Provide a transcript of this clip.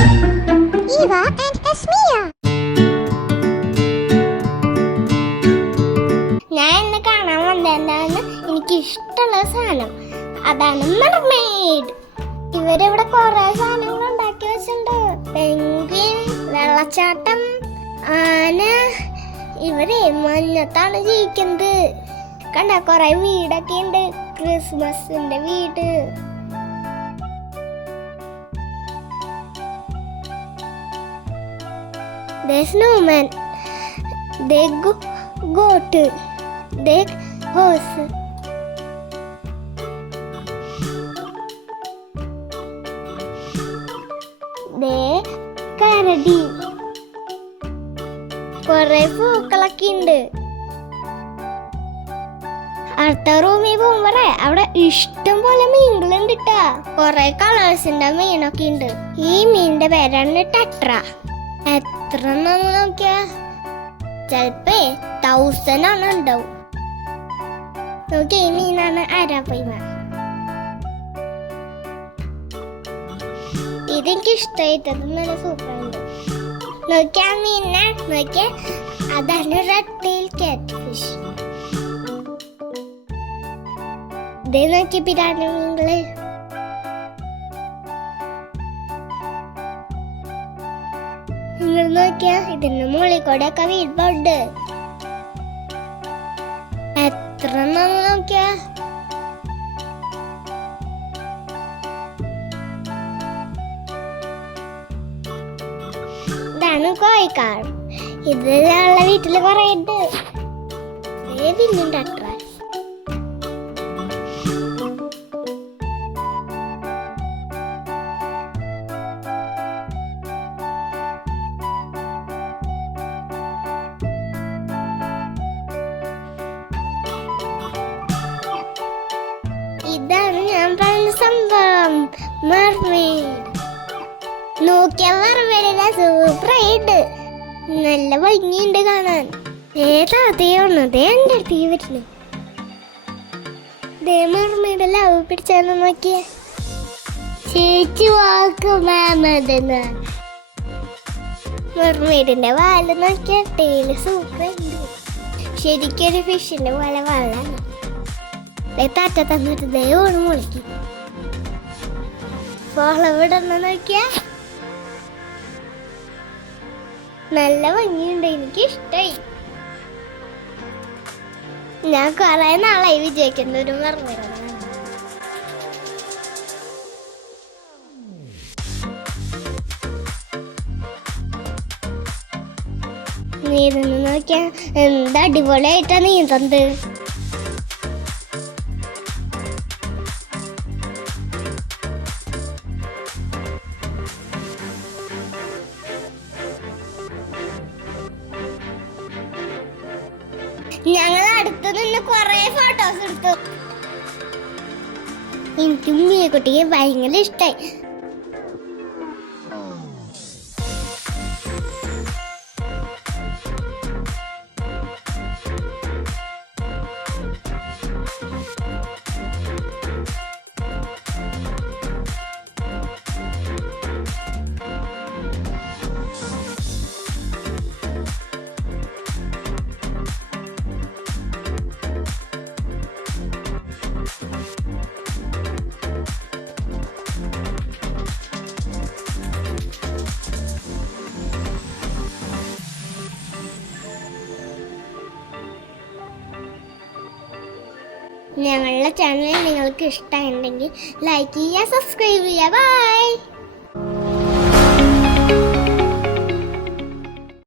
Eva and Esmia. ഞാൻ ഇന്ന് കാണാൻ വന്നതാണ് എനിക്ക് ഇഷ്ടമുള്ള സാധനം. അതാണ് മെർമെയ്ഡ്. ഇവരിവിടെ കുറെ സാധനങ്ങൾ ഉണ്ടാക്കി വെച്ചിട്ടുണ്ട്. പെൻഗ്വിൻ, വെള്ളച്ചാട്ടം, ആന. ഇവരെ മഞ്ഞത്താണ് ജീവിക്കുന്നത്. കണ്ട കുറെ വീടൊക്കെ ഉണ്ട്. ക്രിസ്മസിന്റെ വീട്. They snowman. They goat. They horse. They കരടി. കുറെ പൂക്കളൊക്കെ ഉണ്ട്. അടുത്ത റൂമിൽ പോകുമ്പോഴേ അവിടെ ഇഷ്ടം പോലെ മീനുകളുണ്ട് ട്ടാ. കുറെ കളേഴ്സിന്റെ മീനൊക്കെ ഉണ്ട്. ഈ മീനിന്റെ പേരാണ് ടെട്ര. എത്ര നോക്കിയാ ചെലപ്പോ 1000 ആണ് ഉണ്ടാവും. നോക്കി ഈ മീനാണ് അരാപ്പയ്മ. ഇതെനിക്ക് ഇഷ്ടമായിട്ടത് നല്ല സൂപ്പറുണ്ട്. നോക്കിയാ മീനെ നോക്കിയ അതാണ് റെഡ് ടെയിൽ കാറ്റ് ഫിഷ്. ഇതേ നോക്കി പിരാന മീനുകള്. നിങ്ങൾ നോക്കിയാ ഇതിന്റെ മുകളിൽ കൂടെ ഒക്കെ വീടുണ്ട്. എത്ര നോക്കിയാ ഇതാണ് കോഴിക്കാർ. ഇത് ഞങ്ങളുടെ വീട്ടില് കുറെ ഉണ്ട്. പിന്നുണ്ട് അത്ര. ഇതാണ് ഞാൻ പറഞ്ഞ സംഭവം, മെർമെയ്ഡ്. നോക്കിയാൽ മെർമെയ്ഡിന്റെ സൂപ്പറായിട്ട് നല്ല ഭംഗിയുണ്ട് കാണാൻ. ഏതാതെയാണ് എന്റെ അടുത്ത് വരുന്നത്. മെർമെയ്ഡ് ലവ് പിടിച്ചാലോ നോക്കിയേ. ചേച്ചി വാക്കുമെന്ന്. മെർമെയ്ഡിന്റെ വാല് നോക്കിയാ ടേല് സൂപ്പറായിട്ട്. ശരിക്കൊരു ഫിഷിന്റെ പോലെ വളമാണ്. താറ്റ തന്നിട്ട് ദൈവമാണ് മുളിക്കും. ഫോളവിടന്ന് നോക്കിയാ നല്ല ഭംഗിയുണ്ട്. എനിക്ക് ഇഷ്ടായി. ഞാൻ കുറെ നാളായി വിജയിക്കുന്ന ഒരു മെർമെയ്ഡ്. നീന്തുന്നു നോക്കിയാ എന്താ അടിപൊളിയായിട്ടാ നീന്തുന്നത്. ഞങ്ങൾ അടുത്ത് നിന്ന് കുറെ ഫോട്ടോസ് എടുത്തു. എനിക്കും മീക്കുട്ടിക്ക് ഭയങ്കര ഇഷ്ടായി. ഞങ്ങളുടെ ചാനൽ നിങ്ങൾക്ക് ഇഷ്ടമുണ്ടെങ്കിൽ ലൈക്ക് ചെയ്യുക, സബ്സ്ക്രൈബ് ചെയ്യുക. ബൈ.